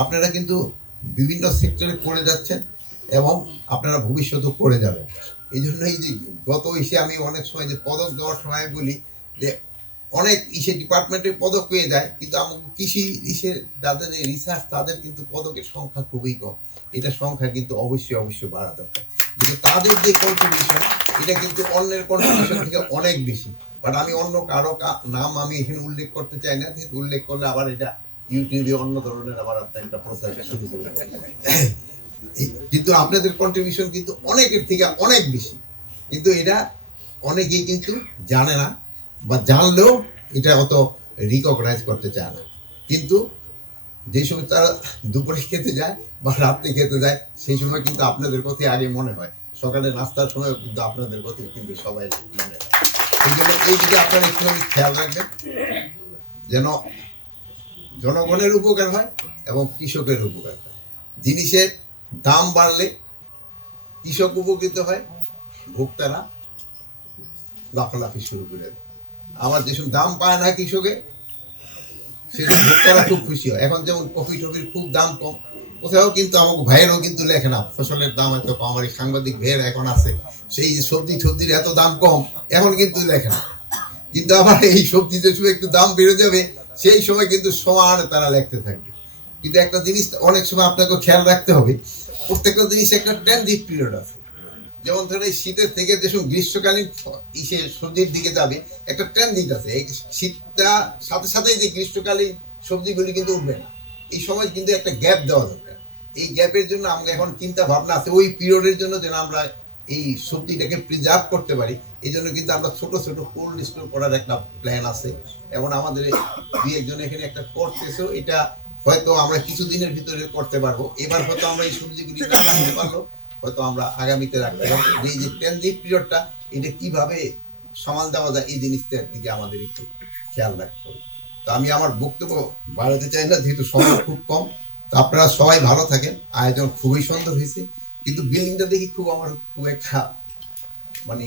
আপনারা কিন্তু বিভিন্ন সেক্টরে করে যাচ্ছেন এবং আপনারা ভবিষ্যতেও করে যাবেন। এই জন্য এই যে গত ইসে আমি অনেক সময় যে পদক দেওয়ার সময় বলি যে অনেক ইসে ডিপার্টমেন্টে পদক পেয়ে যায়, কিন্তু আমাকে কৃষি ইসে যাদের রিসার্চ তাদের কিন্তু পদকের সংখ্যা খুবই কম। এটা সংখ্যা কিন্তু অবশ্যই অবশ্যই বাড়া দরকার। কিন্তু তাদের যে কন্ট্রিবিউশন এটা কিন্তু অন্যের কন্ট্রিবিউশন থেকে অনেক বেশি। বাট আমি অন্য কারও নাম আমি এখানে উল্লেখ করতে চাই না, যেহেতু উল্লেখ করলে আবার এটা ইউটিউবে অন্য ধরনের আবার আপনার একটা প্রচার শুরু করে এই- কিন্তু আপনাদের কন্ট্রিবিউশন কিন্তু অনেকের থেকে অনেক বেশি। কিন্তু এটা অনেকেই কিন্তু জানে না বা জানলেও এটা অত রিকগনাইজ করতে চায় না। কিন্তু যে সময় তারা দুপুরে খেতে যায় বা রাত্রে খেতে যায়, সেই সময় কিন্তু আপনাদের কথাই আগে মনে হয়। সকালে নাস্তার সময় কিন্তু আপনাদের কথাই কিন্তু সবাই মনে হয়। এই জন্য এই দিকে আপনারা একটু খেয়াল রাখবেন। যেন জনগণের উপকার হয় এবং কৃষকের উপকার হয়। জিনিসের দাম বাড়লে কৃষক উপকৃত হয়, ভোক্তারা লাফালাফি শুরু করে দেয়। আমার যেসব দাম পায় না কৃষকে, সেসব ভোক্তারা খুব খুশি হয়। এখন যেমন কফি টফির খুব দাম কম, কোথাও কিন্তু আমার ভাইয়েরও কিন্তু লেখে না, ফসলের দাম এত কম, আমার এই সাংবাদিক ভাইয়ের এখন আছে, সেই সবজি সবজির এত দাম কম, এখন কিন্তু লেখে না। কিন্তু আবার এই সবজি যে একটু দাম বেড়ে যাবে সেই সময় কিন্তু সমানে তারা লেখতে থাকবে। কিন্তু একটা জিনিস অনেক সময় আপনাকে খেয়াল রাখতে হবে, প্রত্যেকটা জিনিস একটা ট্রানজিট পিরিয়ড আছে। যেমন ধরেন এই শীতের থেকে সময় গ্রীষ্মকালীন ইসে সবজির দিকে যাবে, একটা ট্রানজিট আছে। এই শীতটা সাথে সাথে যে গ্রীষ্মকালীন সবজিগুলি কিন্তু উঠবে না। এই সময় কিন্তু একটা গ্যাপ দেওয়া দরকার। এই গ্যাপের জন্য আমরা এখন চিন্তা ভাবনা আছে, ওই পিরিয়ডের জন্য যেন আমরা এই সবজিটাকে প্রিজার্ভ করতে পারি এই জন্য কিন্তু আমরা ছোট ছোট কোল্ড স্টোর করার একটা প্ল্যান আছে। এবং আমাদের দুই একজন এখানে একটা করতেছে এটা হয়তো আমরা কিছুদিনের ভিতরে করতে পারব। এবার হয়তো আমরা এই সবজিগুলি রাখতে পারল হয়তো আমরা আগামীতে রাখতে পারব। এই যে ট্রানজিট পিরিয়ডটা এটা কীভাবে সামাল দেওয়া যায়, এই জিনিসটার দিকে আমাদের একটু খেয়াল রাখতে হবে। তো আমি আমার বক্তব্য বাড়াতে চাই না, যেহেতু সময় খুব কম। তো আপনারা সবাই ভালো থাকেন। আয়োজন খুবই সুন্দর হয়েছে। কিন্তু বিল্ডিংটা দেখি খুব আমার খুব একটা মানে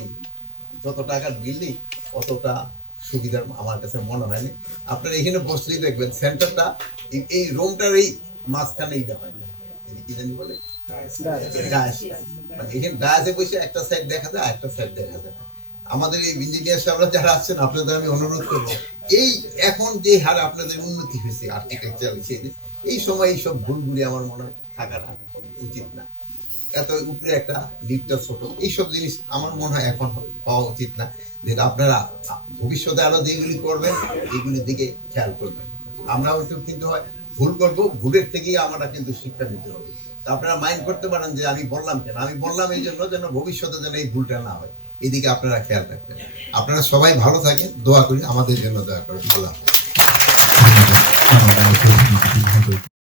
যত টাকার বিল্ডিং, অতটা সুবিধার আমার কাছে মনে হয়নি। আপনারা এখানে বসলেই দেখবেন সেন্টারটা, এই- রুমটার এই মাঝখানে এইটা হয় কি জানি বলে? মানে এখানে ডায়াসে বসে একটা সাইড দেখা যায় একটা সাইড দেখা যায়। আমাদের এই ইঞ্জিনিয়ার সাহেবরা যারা আসছেন, আপনাদের আমি অনুরোধ করব, এই এখন যে হারে আপনাদের উন্নতি হয়েছে আর্কিটেকচার এই সময় এই সব ভুলগুলি আমার মনে হয় থাকাটা উচিত না। এত উপরে একটা লিফটটা ছোট। এইসব জিনিস আমার মনে হয় এখন হওয়া উচিত না। যে আপনারা ভবিষ্যতে আরও যেগুলি করবেন, এগুলির দিকে খেয়াল করবেন। আমরা হয়তো কিন্তু হয় ভুল করব, ভুলের থেকেই আমরা কিন্তু শিক্ষা নিতে হবে। তা আপনারা মাইন্ড করতে পারেন যে আমি বললাম কেন? আমি বললাম এই জন্য যেন ভবিষ্যতে যেন এই ভুলটা না হয়। এদিকে আপনারা খেয়াল রাখবেন। আপনারা সবাই ভালো থাকেন, দোয়া করি, আমাদের জন্য দোয়া করেন। ধন্যবাদ